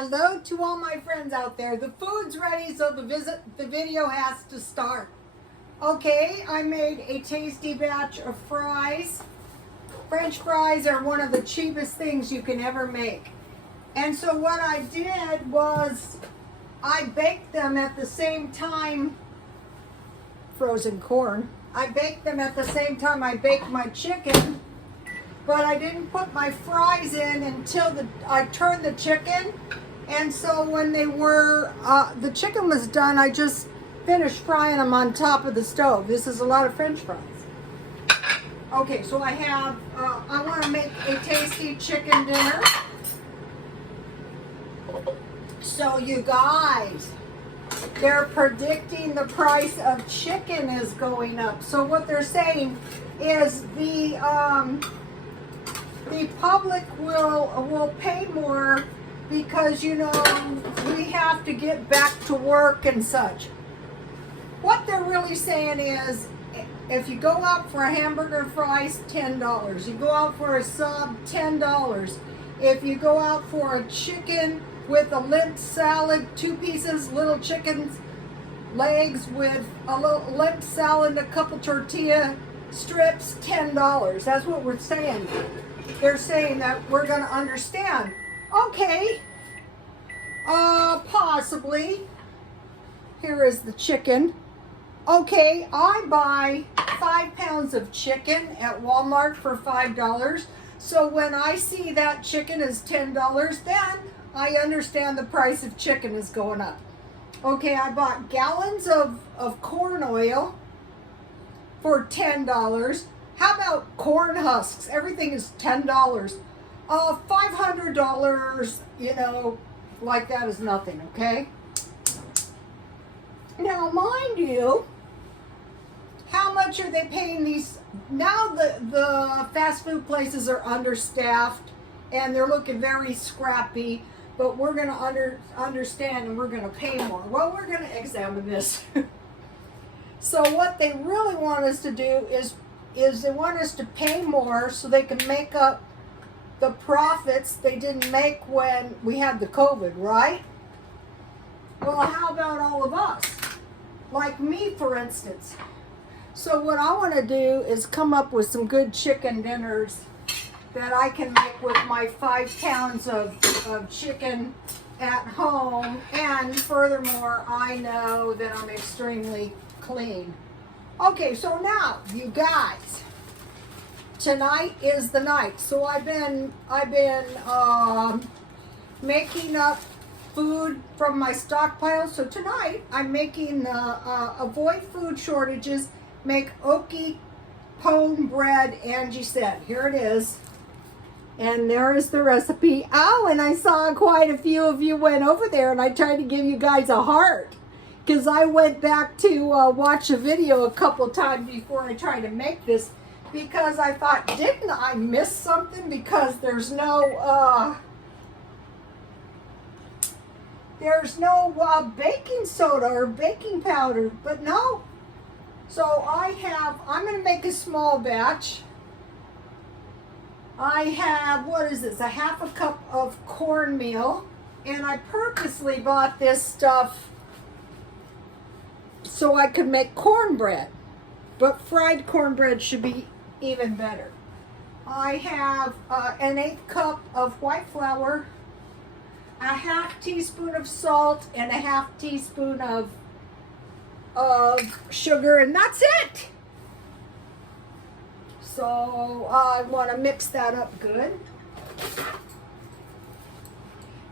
Hello to all my friends out there. The food's ready, so the video has to start. Okay, I made a tasty batch of fries. French fries are one of the cheapest things you can ever make. And so what I did was I baked them at the same time, frozen corn. I baked them at the same time I baked my chicken, but I didn't put my fries in until I turned the chicken. And so when they were, the chicken was done, I just finished frying them on top of the stove. This is a lot of French fries. Okay, so I have, I want to make a tasty chicken dinner. So you guys, they're predicting the price of chicken is going up. So what they're saying is the public will pay more because, you know, we have to get back to work and such. What they're really saying is, if you go out for a hamburger and fries, $10. You go out for a sub, $10. If you go out for a chicken with a lint salad, 2 pieces, little chicken legs with a little lint salad and a couple tortilla strips, $10. That's what we're saying. They're saying that we're going to understand. Okay, possibly. Here is the chicken. Okay, I buy 5 pounds of chicken at Walmart for $5. So when I see that chicken is $10, then I understand the price of chicken is going up. Okay, I bought gallons of corn oil for $10. How about corn husks? Everything is $10. $500, you know, like that is nothing, okay? Now, mind you, how much are they paying these? Now the fast food places are understaffed and they're looking very scrappy, but we're going to understand and we're going to pay more. Well, we're going to examine this. So what they really want us to do is they want us to pay more so they can make up the profits they didn't make when we had the COVID, right? Well, how about all of us? Like me, for instance. So what I want to do is come up with some good chicken dinners that I can make with my 5 pounds of chicken at home. And furthermore, I know that I'm extremely clean. Okay, so now, you guys, tonight is the night. So I've been making up food from my stockpile. So tonight I'm making avoid food shortages, make oaky cornbread. Angie said, here it is, and there is the recipe. Oh, and I saw quite a few of you went over there, and I tried to give you guys a heart because I went back to watch a video a couple times before I tried to make this, because I thought, didn't I miss something? Because there's no baking soda or baking powder, but no. So I'm going to make a small batch. I have, what is this, a half a cup of cornmeal, and I purposely bought this stuff so I could make cornbread, but fried cornbread should be even better. I have an 1/8 cup of white flour, a half teaspoon of salt, and a half teaspoon of sugar, and that's it. So I want to mix that up good.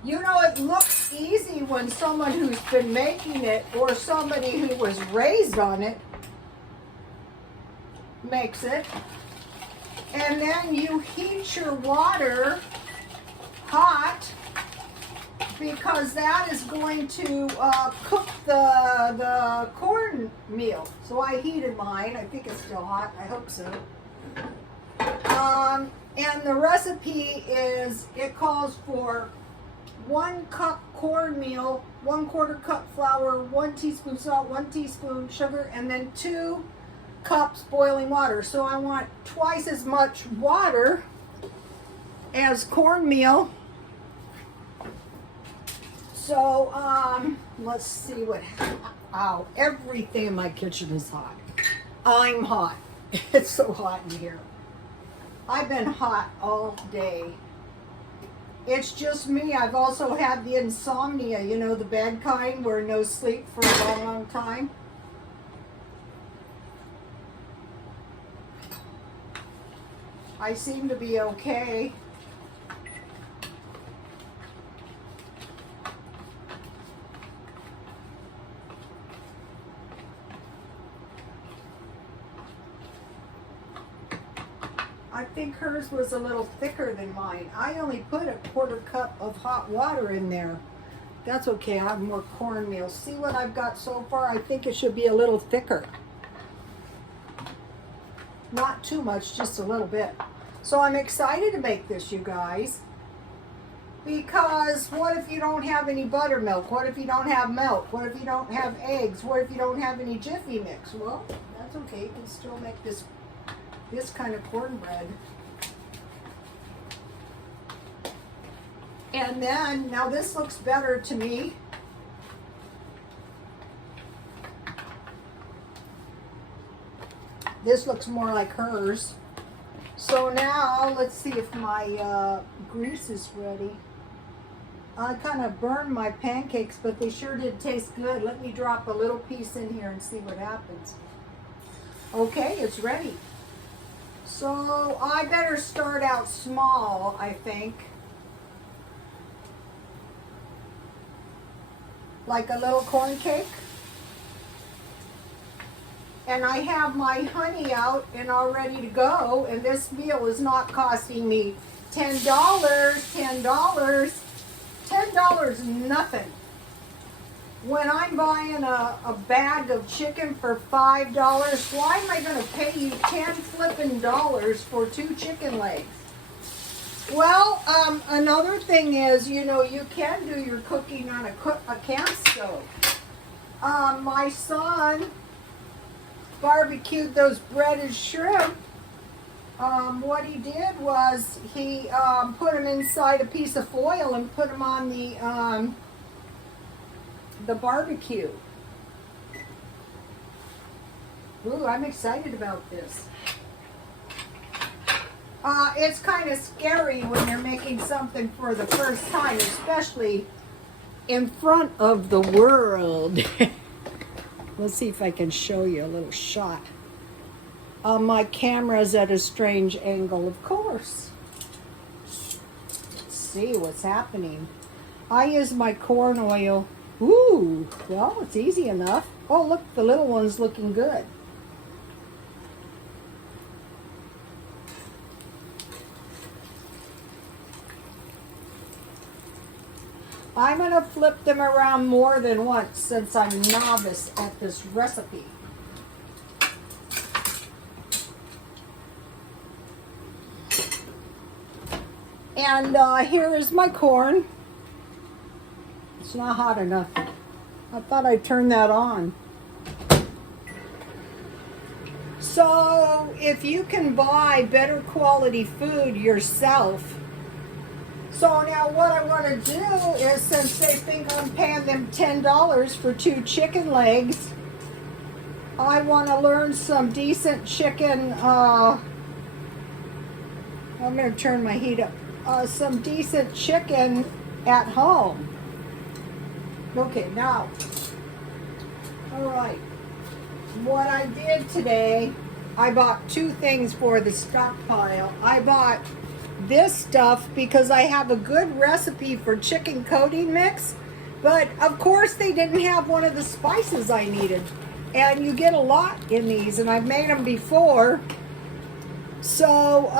You know, it looks easy when someone who's been making it or somebody who was raised on it makes it. And then you heat your water hot, because that is going to cook the cornmeal. So I heated mine. I think it's still hot. I hope so. And the recipe is, it calls for 1 cup cornmeal, 1/4 cup flour, 1 teaspoon salt, 1 teaspoon sugar, and then 2 cups boiling water. So I want twice as much water as cornmeal. So, let's see what, ow, everything in my kitchen is hot. I'm hot. It's so hot in here. I've been hot all day. It's just me. I've also had the insomnia, you know, the bad kind where no sleep for a long, long time. I seem to be okay. I think hers was a little thicker than mine. I only put a quarter cup of hot water in there. That's okay, I have more cornmeal. See what I've got so far? I think it should be a little thicker. Not too much, just a little bit. So I'm excited to make this, you guys. Because what if you don't have any buttermilk? What if you don't have milk? What if you don't have eggs? What if you don't have any Jiffy Mix? Well, that's okay, you can still make this kind of cornbread. And then, now this looks better to me. This looks more like hers. So now, let's see if my grease is ready. I kind of burned my pancakes, but they sure did taste good. Let me drop a little piece in here and see what happens. Okay, it's ready. So I better start out small, I think. Like a little corn cake. And I have my honey out and all ready to go. And this meal is not costing me $10, $10, $10 nothing. When I'm buying a bag of chicken for $5, why am I going to pay you 10 flippin' dollars for 2 chicken legs? Well, another thing is, you know, you can do your cooking on a camp stove. My son barbecued those breaded shrimp. What he did was he put them inside a piece of foil and put them on the barbecue. Ooh, I'm excited about this. It's kind of scary when you're making something for the first time, especially in front of the world. Let's see if I can show you a little shot. My camera's at a strange angle, of course. Let's see what's happening. I use my corn oil. Ooh, well, it's easy enough. Oh, look, the little one's looking good. I'm going to flip them around more than once since I'm novice at this recipe. And here is my corn. It's not hot enough. I thought I'd turn that on. So if you can buy better quality food yourself. So now what I want to do is, since they think I'm paying them $10 for 2 chicken legs, I want to learn some decent chicken, I'm going to turn my heat up, some decent chicken at home. Okay, now, all right, what I did today, I bought 2 things for the stockpile. I bought this stuff because I have a good recipe for chicken coating mix, but of course they didn't have one of the spices I needed, and you get a lot in these, and I've made them before, so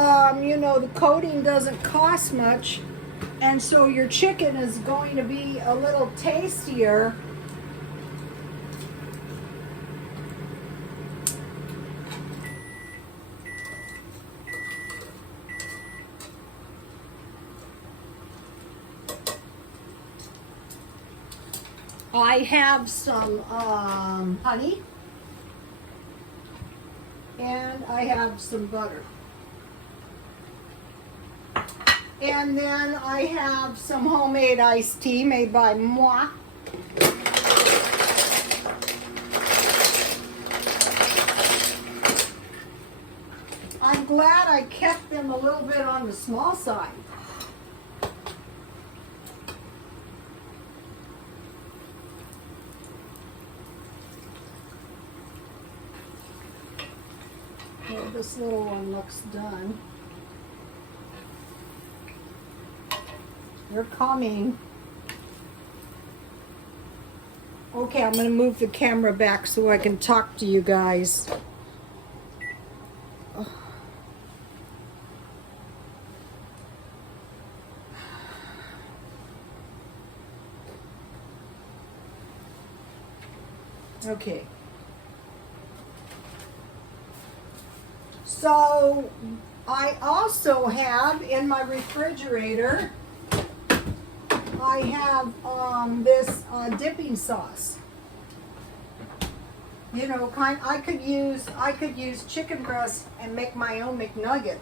you know, the coating doesn't cost much, and so your chicken is going to be a little tastier. I have some honey, and I have some butter. And then I have some homemade iced tea made by moi. I'm glad I kept them a little bit on the small side. Well, this little one looks done. They're coming. Okay, I'm going to move the camera back so I can talk to you guys. Okay. So I also have in my refrigerator, I have this dipping sauce. You know, I could use chicken breast and make my own McNuggets.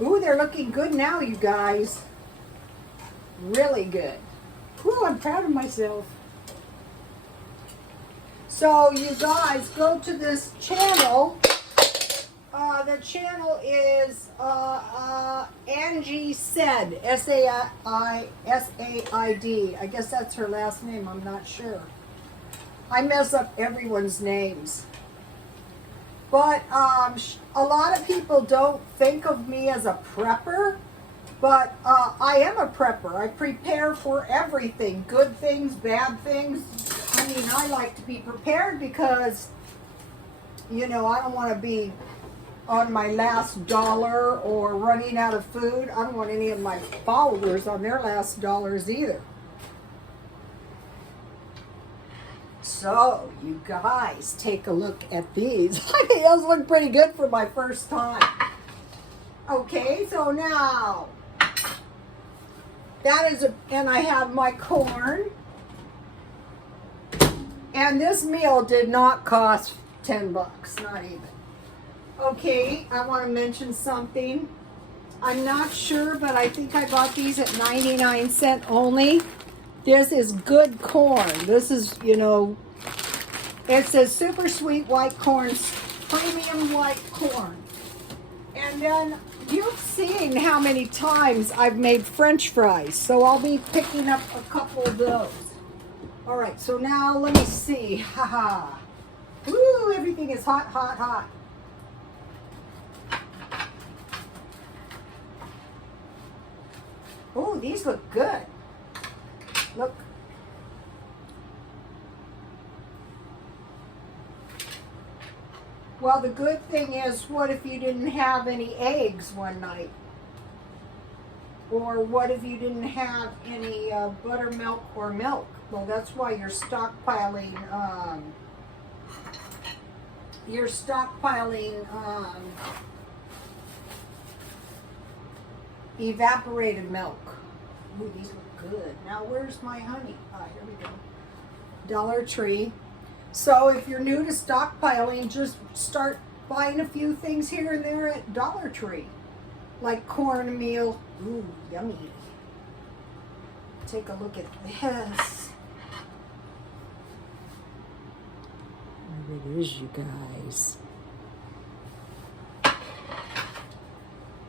Ooh, they're looking good now, you guys. Really good. Ooh, I'm proud of myself. So you guys go to this channel. The channel is Angie Said, S-A-I-S-A-I-D. I guess that's her last name. I'm not sure. I mess up everyone's names. But a lot of people don't think of me as a prepper, but I am a prepper. I prepare for everything, good things, bad things. I mean, I like to be prepared because, you know, I don't want to be on my last dollar or running out of food. I don't want any of my followers on their last dollars either. So, you guys, take a look at these. I think those look pretty good for my first time. Okay, so now, that is and I have my corn. And this meal did not cost 10 bucks, not even. Okay, I want to mention something. I'm not sure, but I think I bought these at 99 cents only. This is good corn. This is, you know, it says super sweet white corn, premium white corn. And then you've seen how many times I've made French fries, so I'll be picking up a couple of those. All right, so now let me see. Haha. Woo, everything is hot, hot, hot. Oh, these look good. Look. Well, the good thing is, what if you didn't have any eggs one night? Or what if you didn't have any buttermilk or milk? Well, that's why you're stockpiling, evaporated milk. Ooh, these look good. Now, where's my honey? Ah, here we go. Dollar Tree. So if you're new to stockpiling, just start buying a few things here and there at Dollar Tree. Like cornmeal. Ooh, yummy. Take a look at this. There it is, you guys.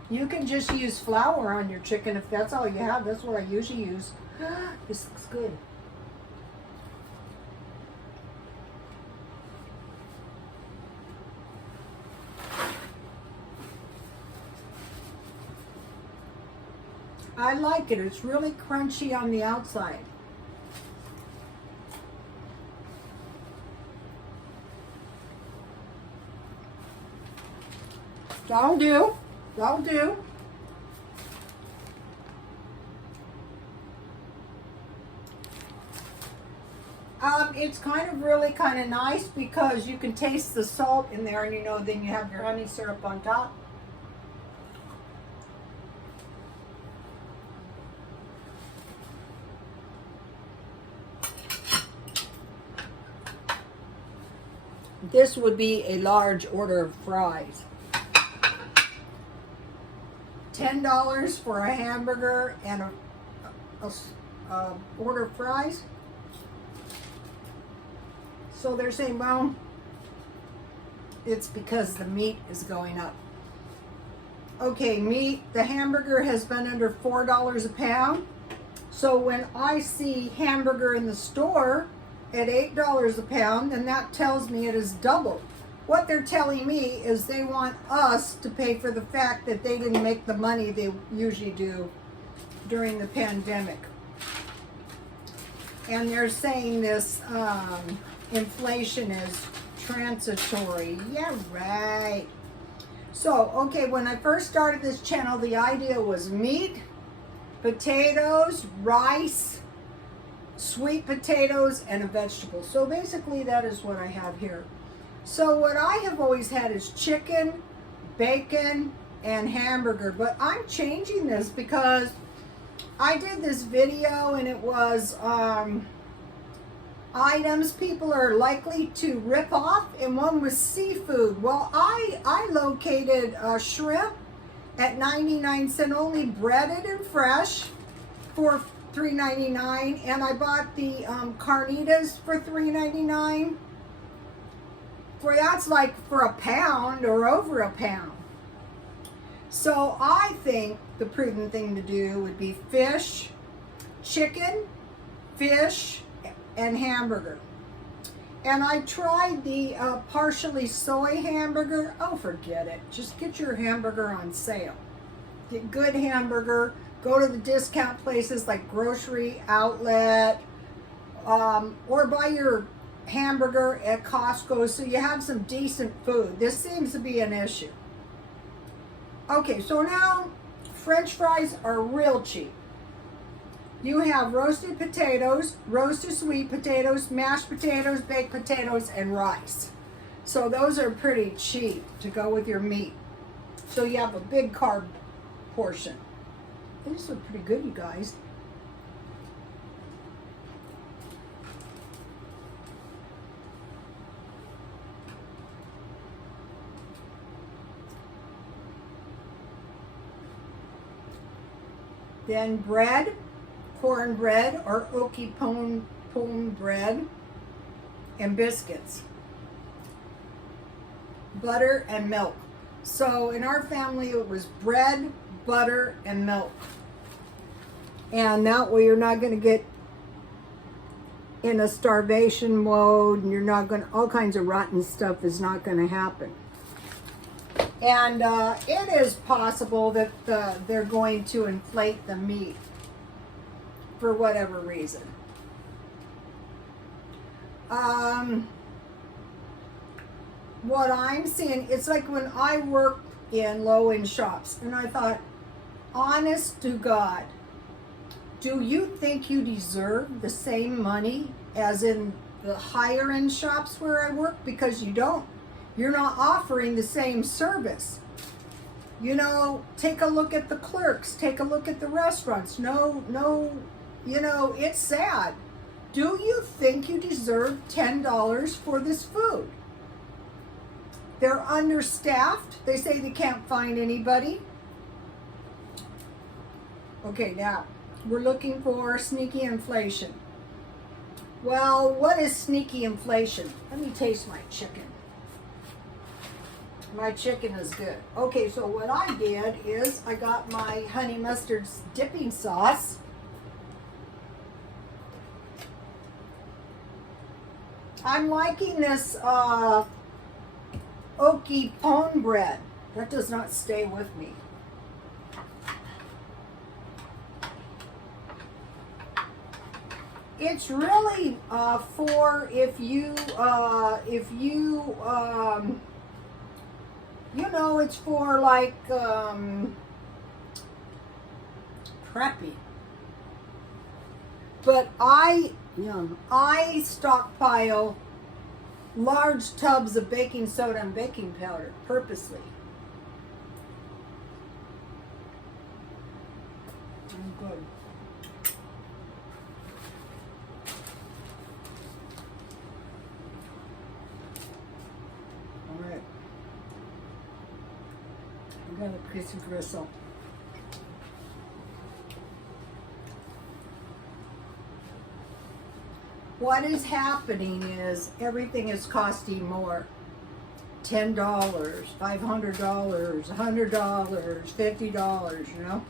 You can just use flour on your chicken if that's all you have. That's what I usually use. This looks good. I like it. It's really crunchy on the outside. That'll do. That'll do. It's kind of really kind of nice because you can taste the salt in there, and you know, then you have your honey syrup on top. this would be a large order of fries. $10 for a hamburger and a order of fries. So they're saying, well, it's because the meat is going up. Okay, meat, the hamburger has been under $4 a pound. So when I see hamburger in the store at $8 a pound, then that tells me it is doubled. What they're telling me is they want us to pay for the fact that they didn't make the money they usually do during the pandemic. And they're saying this inflation is transitory. Yeah, right. So, okay, when I first started this channel, the idea was meat, potatoes, rice, sweet potatoes, and a vegetable. So basically that is what I have here. So what I have always had is chicken, bacon, and hamburger. But I'm changing this because I did this video and it was items people are likely to rip off, and one was seafood. Well, I located shrimp at 99 cents only, breaded and fresh for $3.99, and I bought the carnitas for $3.99. For that's like for a pound or over a pound. So I think the prudent thing to do would be fish, chicken, fish, and hamburger. And I tried the partially soy hamburger. Oh, forget it. Just get your hamburger on sale. Get good hamburger. Go to the discount places like Grocery Outlet, or buy your hamburger at Costco so you have some decent food. This seems to be an issue. Okay, so now French fries are real cheap. You have roasted potatoes, roasted sweet potatoes, mashed potatoes, baked potatoes, and rice. So those are pretty cheap to go with your meat. So you have a big carb portion. These look pretty good, you guys. Then bread, cornbread or oaky pone bread, and biscuits. Butter and milk. So in our family it was bread, butter, and milk. And that way you're not going to get in a starvation mode, and you're not going to, all kinds of rotten stuff is not going to happen. And it is possible that they're going to inflate the meat for whatever reason. What I'm seeing, it's like when I worked in low-end shops, and I thought, honest to God, do you think you deserve the same money as in the higher-end shops where I work? Because you don't. You're not offering the same service. You know, take a look at the clerks. Take a look at the restaurants. No, you know, it's sad. Do you think you deserve $10 for this food? They're understaffed. They say they can't find anybody. Okay, now, we're looking for sneaky inflation. Well, what is sneaky inflation? Let me taste my chicken. My chicken is good. Okay, so what I did is I got my honey mustard dipping sauce. I'm liking this oaky pone bread. That does not stay with me. It's really for if you you know, it's for like preppy. But I stockpile large tubs of baking soda and baking powder purposely. Good. got a piece of gristle. What is happening is everything is costing more. $10, $500, $100, $50, you know?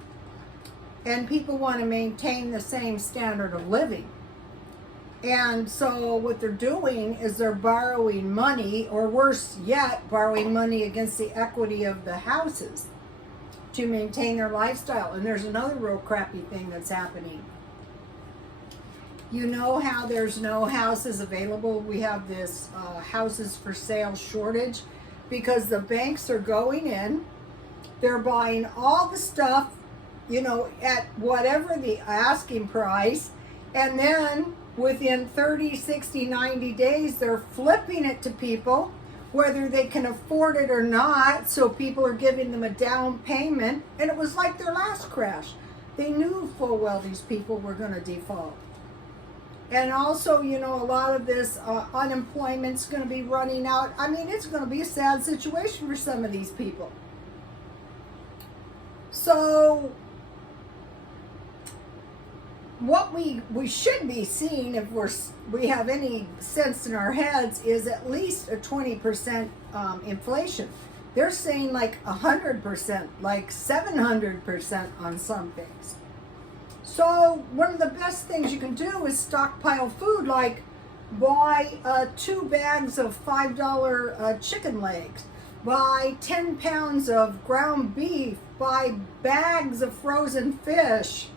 And people want to maintain the same standard of living. And so what they're doing is they're borrowing money, or worse yet, borrowing money against the equity of the houses to maintain their lifestyle. And there's another real crappy thing that's happening. You know how there's no houses available? We have this houses for sale shortage because the banks are going in, they're buying all the stuff, you know, at whatever the asking price, and then within 30, 60, 90 days, they're flipping it to people, whether they can afford it or not, so people are giving them a down payment, and it was like their last crash. They knew full well these people were going to default. And also, you know, a lot of this unemployment's going to be running out. I mean, it's going to be a sad situation for some of these people. So what we should be seeing, if we have any sense in our heads, is at least a 20% inflation. They're saying like 100%, like 700% on some things. So one of the best things you can do is stockpile food, like buy 2 bags of $5 chicken legs, buy 10 pounds of ground beef, buy bags of frozen fish.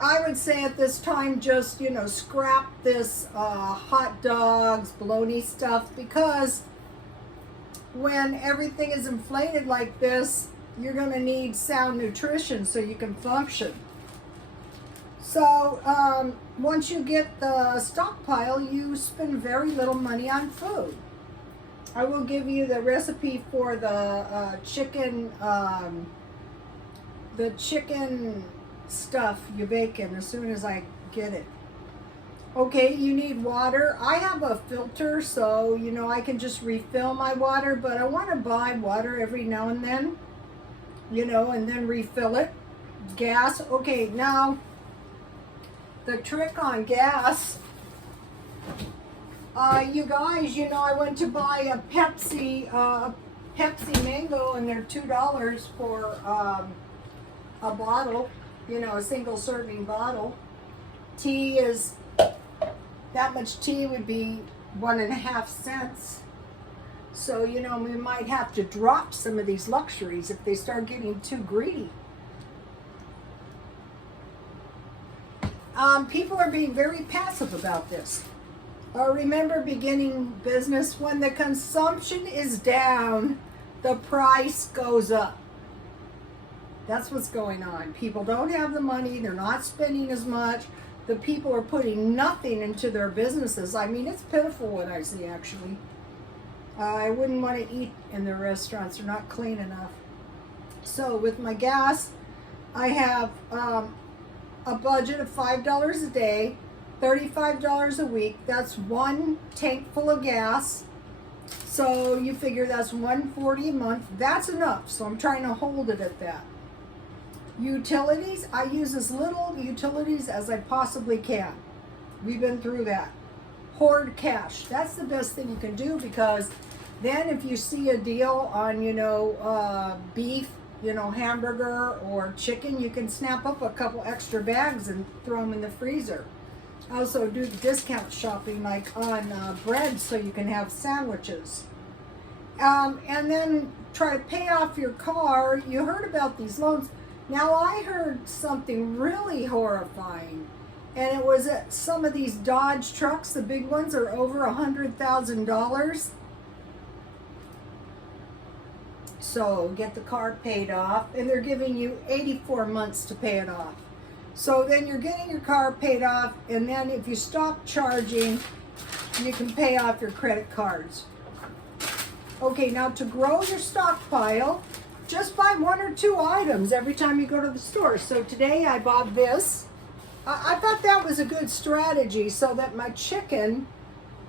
I would say at this time, just, you know, scrap this hot dogs, bologna stuff, because when everything is inflated like this, you're going to need sound nutrition so you can function. So once you get the stockpile, you spend very little money on food. I will give you the recipe for the chicken stuff you bake in as soon as I get it. Okay, you need water. I have a filter, so, you know, I can just refill my water, but I want to buy water every now and then, you know, and then refill it. Gas. Okay, now the trick on gas, you guys, you know, I went to buy a Pepsi Mango, and they're $2 for a bottle, you know, a single serving bottle. Tea is, that much tea would be 1.5 cents. So, you know, we might have to drop some of these luxuries if they start getting too greedy. People are being very passive about this. Remember, beginning business, when the consumption is down, the price goes up. That's what's going on. People don't have the money. They're not spending as much. The people are putting nothing into their businesses. I mean, it's pitiful what I see, actually. I wouldn't want to eat in the restaurants. They're not clean enough. So with my gas, I have a budget of $5 a day, $35 a week. That's 1 tank full of gas. So you figure that's $140 a month. That's enough. So I'm trying to hold it at that. Utilities, I use as little utilities as I possibly can. We've been through that. Hoard cash. That's the best thing you can do, because then if you see a deal on, you know, beef, you know, hamburger or chicken, you can snap up a couple extra bags and throw them in the freezer. Also do the discount shopping, like on bread, so you can have sandwiches. And then try to pay off your car. You heard about these loans. Now, I heard something really horrifying, and it was that some of these Dodge trucks, the big ones, are over $100,000. So get the car paid off, and they're giving you 84 months to pay it off. So then you're getting your car paid off, and then if you stop charging, you can pay off your credit cards. Okay, now to grow your stockpile, just buy 1 or 2 items every time you go to the store. So today I bought this. I thought that was a good strategy, so that my chicken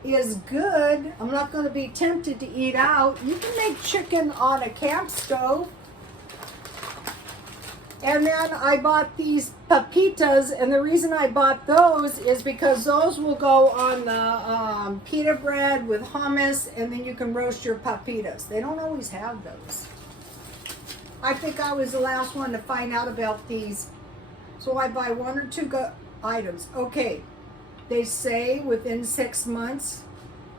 is good. I'm not going to be tempted to eat out. You can make chicken on a camp stove. And then I bought these papitas, and the reason I bought those is because those will go on the pita bread with hummus, and then you can roast your papitas. They don't always have those. I think I was the last one to find out about these. So I buy 1 or 2 items. Okay, they say within 6 months,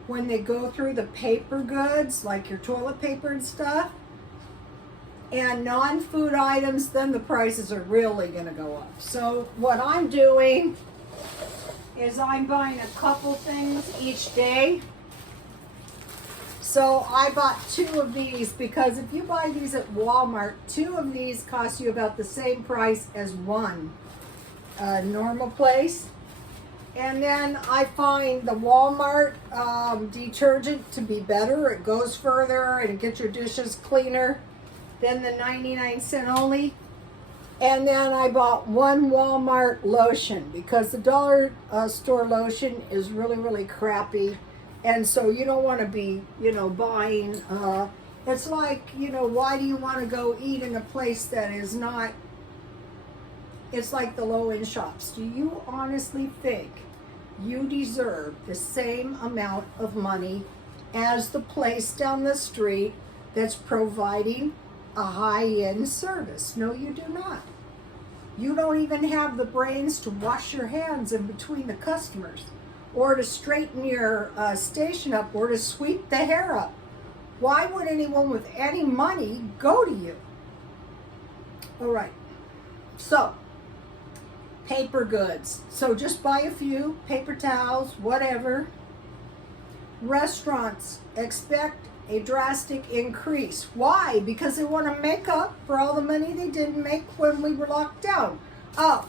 when they go through the paper goods, like your toilet paper and stuff, and non-food items, then the prices are really going to go up. So what I'm doing is I'm buying a couple things each day. So I bought 2 of these because if you buy these at Walmart, 2 of these cost you about the same price as one normal place. And then I find the Walmart detergent to be better. It goes further and it gets your dishes cleaner than the 99-cent only. And then I bought 1 Walmart lotion because the dollar store lotion is really, really crappy. And so you don't want to be, buying, it's like, why do you want to go eat in a place that is not, it's like the low-end shops. Do you honestly think you deserve the same amount of money as the place down the street that's providing a high-end service? No, you do not. You don't even have the brains to wash your hands in between the customers, or to straighten your station up, or to sweep the hair up. Why would anyone with any money go to you? All right, so paper goods. So just buy a few paper towels, whatever. Restaurants expect a drastic increase. Why? Because they want to make up for all the money they didn't make when we were locked down. Oh,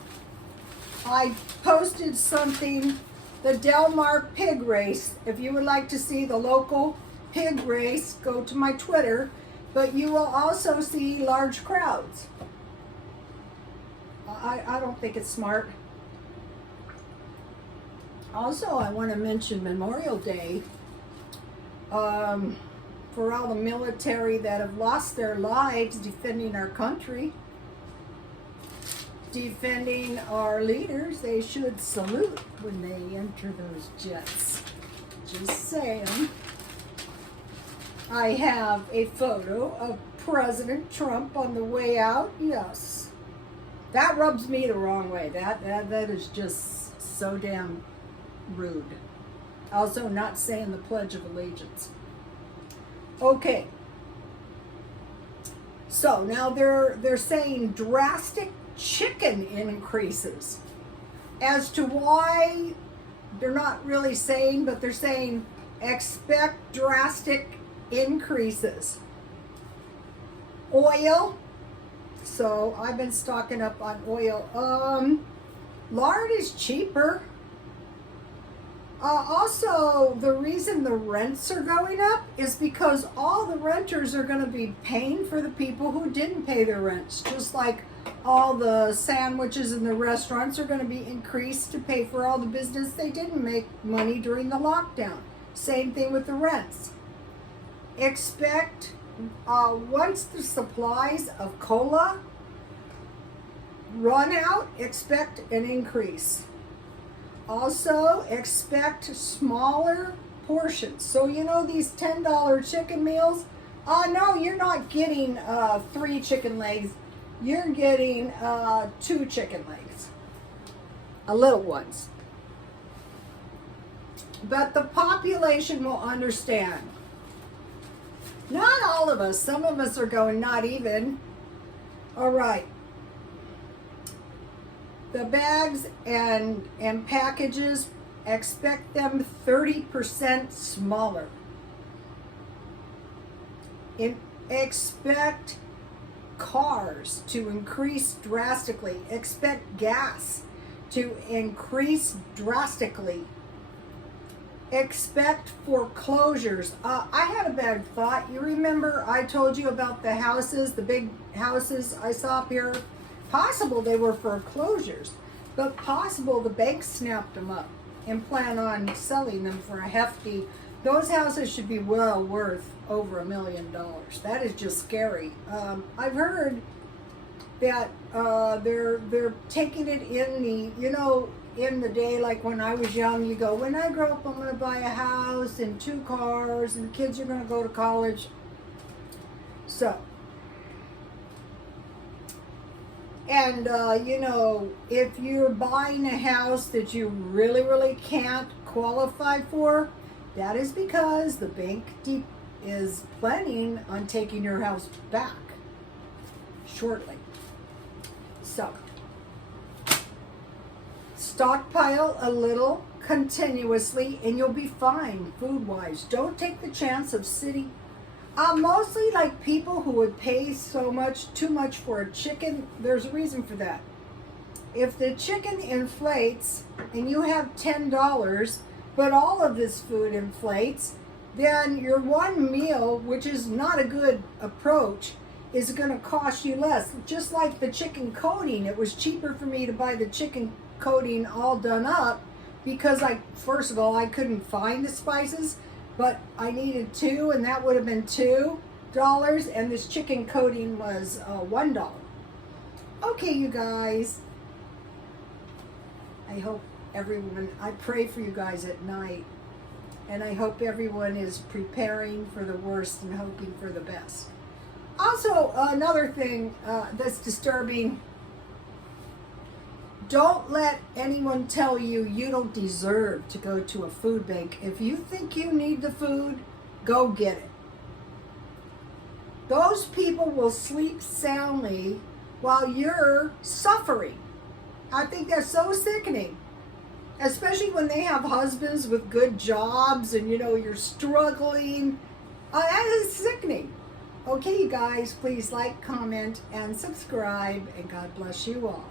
I posted something, the Del Mar pig race. If you would like to see the local pig race, go to my Twitter, but you will also see large crowds. I don't think it's smart. Also, I want to mention Memorial Day. For all the military that have lost their lives defending our country, defending our leaders, they should salute when they enter those jets. Just saying. I have a photo of President Trump on the way out. Yes. That rubs me the wrong way. That is just so damn rude. Also, not saying the Pledge of Allegiance. Okay, so now they're saying drastic chicken increases. As to why, they're not really saying, but they're saying expect drastic increases. Oil, so I've been stocking up on oil. Lard is cheaper. Also, the reason the rents are going up is because all the renters are going to be paying for the people who didn't pay their rents. Just like all the sandwiches in the restaurants are going to be increased to pay for all the business they didn't make money during the lockdown. Same thing with the rents. Expect, once the supplies of cola run out, expect an increase. Also, expect smaller portions. So, these $10 chicken meals, no, you're not getting 3 chicken legs. You're getting 2 chicken legs. Little ones. But the population will understand. Not all of us. Some of us are going, not even. All right. The bags and packages, expect them 30% smaller. Expect cars to increase drastically. Expect gas to increase drastically. Expect foreclosures. I had a bad thought. You remember I told you about the houses, the big houses I saw up here? Possible they were foreclosures, but possible the bank snapped them up. and plan on selling them for a hefty. Those houses should be well worth over $1 million. That is just scary. I've heard that they're taking it in in the day, like when I was young, you go, when I grow up, I'm going to buy a house and 2 cars, and kids are going to go to college. So, and if you're buying a house that you really, really can't qualify for, that is because the bank is planning on taking your house back shortly. So, stockpile a little continuously and you'll be fine food-wise. Don't take the chance of sitting. Mostly like people who would pay too much for a chicken, there's a reason for that. If the chicken inflates and you have $10, but all of this food inflates, then your one meal, which is not a good approach, is going to cost you less. Just like the chicken coating, it was cheaper for me to buy the chicken coating all done up because first of all, I couldn't find the spices, but I needed 2, and that would have been $2, and this chicken coating was $1. Okay, you guys. I hope I pray for you guys at night, and I hope everyone is preparing for the worst and hoping for the best. Also, another thing that's disturbing, don't let anyone tell you you don't deserve to go to a food bank. If you think you need the food, go get it. Those people will sleep soundly while you're suffering. I think that's so sickening. Especially when they have husbands with good jobs and you're struggling. That is sickening. Okay, you guys, please like, comment, and subscribe, and God bless you all.